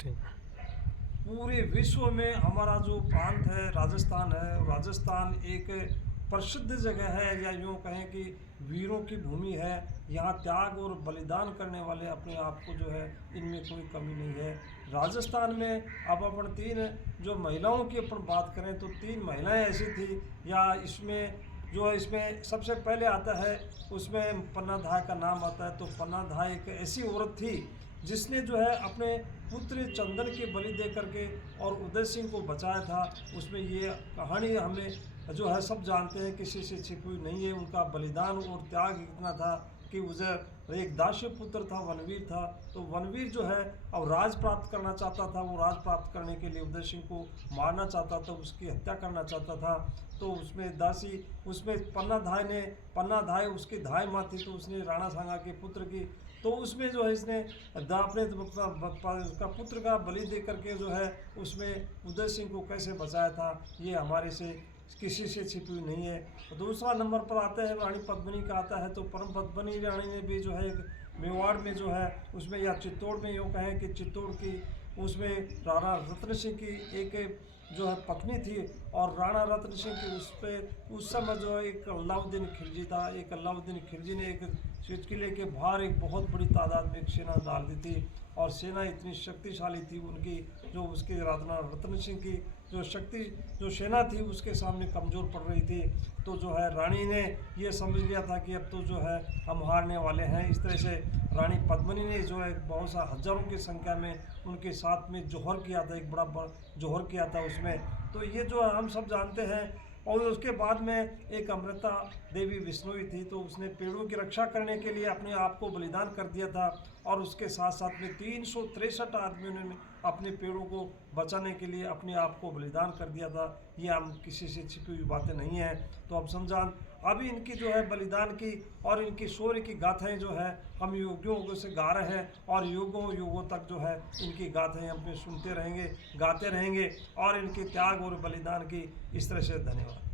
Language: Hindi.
ठीक। पूरे विश्व में हमारा जो प्रांत है राजस्थान है, राजस्थान एक प्रसिद्ध जगह है, या यूँ कहें कि वीरों की भूमि है। यहाँ त्याग और बलिदान करने वाले अपने आप को जो है, इनमें कोई कमी नहीं है। राजस्थान में अब अपन तीन जो महिलाओं की अपन बात करें तो तीन महिलाएं ऐसी थी, या इसमें जो है इसमें सबसे पहले आता है, उसमें पन्ना धाय का नाम आता है। तो पन्ना धाय एक ऐसी औरत थी जिसने जो है अपने पुत्र चंदन की बलि दे करके और उदय सिंह को बचाया था। उसमें ये कहानी हमें जो है सब जानते हैं, किसी से छिपी हुई नहीं है। उनका बलिदान और त्याग इतना था कि उसे एक दास्य पुत्र था, वनवीर था। तो वनवीर जो है अब राज प्राप्त करना चाहता था। वो राज प्राप्त करने के लिए उदय सिंह को मारना चाहता था, उसकी हत्या करना चाहता था। तो उसमें दासी, उसमें पन्ना धाय उसकी धाय माँ थी, तो उसने राणा सांगा के पुत्र की, तो उसमें जो है इसने अपने उसका पुत्र का बलि दे करके जो है उसमें उदय सिंह को कैसे बचाया था, ये हमारे से किसी से छिपी हुई नहीं है। दूसरा नंबर पर आता है रानी पद्मिनी का आता है। तो परम पद्मिनी रानी ने भी जो है एक मेवाड़ में जो है उसमें, या चित्तौड़ में यूँ कहें कि चित्तौड़ की उसमें राणा रत्न सिंह की एक जो है पत्नी थी। और राणा रत्न सिंह की उस पर उस समय जो है एक अलाउद्दीन खिलजी था। एक अलाउद्दीन खिलजी ने एक किले के बाहर एक बहुत बड़ी तादाद में एक सेना डाल दी थी। और सेना इतनी शक्तिशाली थी उनकी, जो उसके राणा रत्न सिंह की जो सेना थी उसके सामने कमज़ोर पड़ रही थी। तो जो है रानी ने ये समझ लिया था कि अब तो जो है हम हारने वाले हैं। इस तरह से रानी पद्मिनी ने जो है बहुत सा हजारों की संख्या में उनके साथ में जौहर किया था, एक बड़ा जौहर किया था उसमें। तो ये जो हम सब जानते हैं। और उसके बाद में एक अमृता देवी विष्णुई थी, तो उसने पेड़ों की रक्षा करने के लिए अपने आप को बलिदान कर दिया था। और उसके साथ साथ में 363 आदमियों ने अपने पेड़ों को बचाने के लिए अपने आप को बलिदान कर दिया था। ये हम किसी से छिपी हुई बातें नहीं हैं। तो अब समझान अभी इनकी जो है बलिदान की और इनकी शौर्य की गाथाएं जो है हम युगों से गा रहे हैं, और युगों युगों तक जो है इनकी गाथाएं हम सुनते रहेंगे, गाते रहेंगे, और इनके त्याग और बलिदान की इस तरह से धन्यवाद।